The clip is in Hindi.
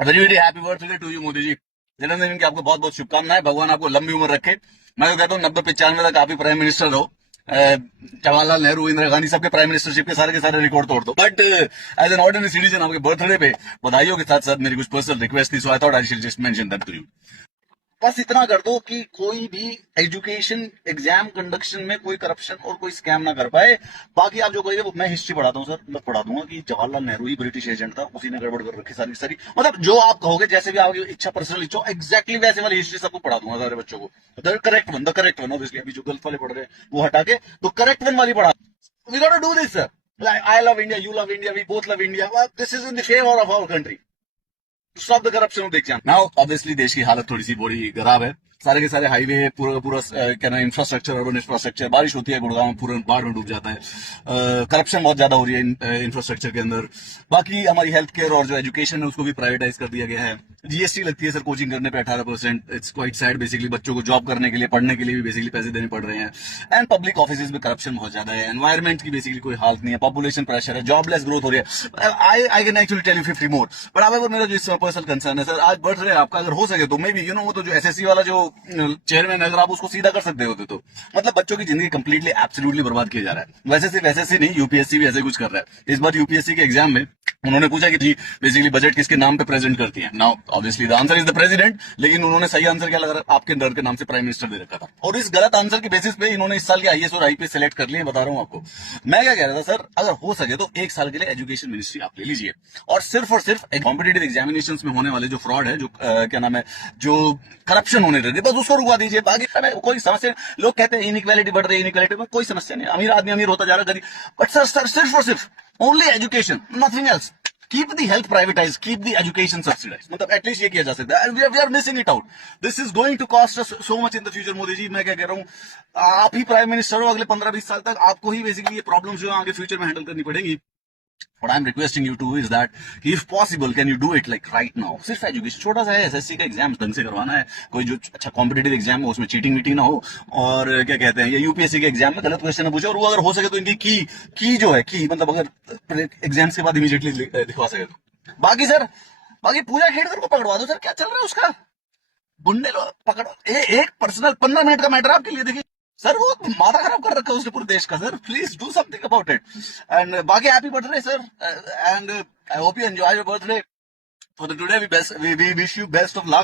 Very very happy birthday to you Modi ji. जन्मदिन की आपको बहुत बहुत शुभकामनाएं। भगवान आपको लंबी उम्र रखे। मैं तो कहता हूँ 90-95 तक आप ही प्राइम मिनिस्टर रहो। जवाहरलाल नेहरू, इंदिरा गांधी सबके प्राइम मिनिस्टरशिप के सारे रिकॉर्ड तोड़ दो। But as an ordinary citizen आपके बर्थडे पे बधाइयों के साथ साथ मेरी कुछ पर्सनल रिक्वेस्ट थी, so I thought I should just mention that to you. बस इतना कर दो कि कोई भी एजुकेशन एग्जाम कंडक्शन में कोई करप्शन और कोई स्कैम ना कर पाए। बाकी आप जो कहिए वो मैं हिस्ट्री पढ़ाता हूँ सर, मैं पढ़ा दूंगा कि जवाहरलाल नेहरू ही ब्रिटिश एजेंट था, उसी ने गड़बड़ कर रखी सारी सारी। मतलब जो आप कहोगे, जैसे भी आपकी इच्छा, पर्सनल इच्छा, एग्जैक्टली वैसे वाली हिस्ट्री सबको पढ़ा दूंगा सारे बच्चों को। The correct one obviously. अभी जो गलत वाले पढ़ रहे हैं वो हटा के तो करेक्ट वन वाली पढ़ा। We got to do this sir. I love India, you love India, we both love India. This is in the favour of our country. Stop the corruption of the exam. Now obviously देश की हालत थोड़ी सी बड़ी खराब है। सारे के सारे हाईवे, पूरा पूरा क्या ना इंफ्रास्ट्रक्चर, अर्बन इंफ्रास्ट्रक्चर, बारिश होती है गुड़गांव पूरा बाढ़ में डूब जाता है। करप्शन बहुत ज्यादा हो रही है इंफ्रास्ट्रक्चर के अंदर। बाकी हमारी हेल्थ केयर और जो एजुकेशन है उसको भी प्राइवेटाइज कर दिया गया है। जीएसटी लगती है सर कोचिंग करने पे 18%। It's quite sad basically. बच्चों को जॉब करने के लिए, पढ़ने के लिए भी बेसिकली पैसे देने पड़ रहे हैं। एंड पब्लिक ऑफिस में करप्शन बहुत ज्यादा है। एनवायरमेंट की बेसिकली कोई हालत नहीं है। पॉपुलेशन प्रेशर है, जॉबलेस ग्रोथ हो रही है। I can actually tell you 50 more, but अब मेरा जो इस पर्सनल कंसर्न है सर, आज बर्थडे आपका, अगर हो सके तो मे बी वो तो जो एसएससी वाला जो चेयरमैन, अगर आप उसको सीधा कर सकते होते तो। मतलब बच्चों की जिंदगी कंप्लीटली एब्सोल्युटली बर्बाद किया जा रहा है। वैसे सिर्फ एसएससी नहीं, यूपीएससी भी ऐसे कुछ कर रहा है। इस बार यूपीएससी के एग्जाम में उन्होंने पूछा कि जी बेसिकली बजट किसके नाम पे प्रेजेंट करती है। Now obviously the answer is the president, लेकिन उन्होंने सही आंसर क्या लगा, आपके डर के नाम से प्राइम मिनिस्टर दे रखा था। और इस गलत आंसर के बेसिस पे इन्होंने इस साल के आईएएस और आईपीएस सेलेक्ट कर लिए। बता रहा हूं आपको। मैं क्या कह रहा था सर, अगर हो सके तो एक साल के लिए एजुकेशन मिनिस्ट्री आप ले लीजिए, और सिर्फ कॉम्पिटेटिव एग्जामिनेशन में होने वाले जो फ्रॉड है, जो क्या नाम है, जो करप्शन होने रहे, बस उसको रुकवा दीजिए। बाकी कोई समस्या। लोग कहते हैं इनइक्वालिटी बढ़ रही है, इनइक्वालिटी में कोई समस्या नहीं। अमीर आदमी अमीर होता जा रहा है, गरीब। बट सर सिर्फ और सिर्फ only education, nothing else. Keep the health privatize, keep the education subsidize. मतलब एटलीस्ट ये किया जा सकता है। We are missing it out. This is going to cost us so much in the future. Modi ji, मैं क्या कह रहा हूँ, आप ही प्राइम मिनिस्टर हो अगले 15-20 साल तक। आपको ही बेसिकली ये प्रॉब्लम्स जो आगे फ्यूचर में हैंडल करनी पड़ेगी। What I'm requesting you to is that, if possible, can you do it like right now? सिर्फ एजुकेशन छोटा सा है, एसएससी का एग्जाम ढंग से करवाना है। कोई जो अच्छा कॉम्पिटेटिव एग्जाम हो उसमें चीटिंग वीटिंग ना हो। और क्या कहते हैं, ये यूपीएससी के एग्जाम में गलत क्वेश्चन ना पूछे। और वो अगर हो सके तो इनकी की जो है, की मतलब अगर एग्जाम्स के बाद इमीडिएटली लिखवा सके तो। बाकी सर, बाकी पूजा खेड़कर को पकड़वा दो सर। क्या चल रहा है उसका? गुंडे लोग पकड़ो। एक पर्सनल 15 मिनट का मैटर आपके लिए। देखिए सर, वो माथा खराब कर रखा है उसने पूरे देश का। Sir please do something about it. And बाकी happy birthday sir, and I hope you enjoy your birthday. For the today we wish you best of luck.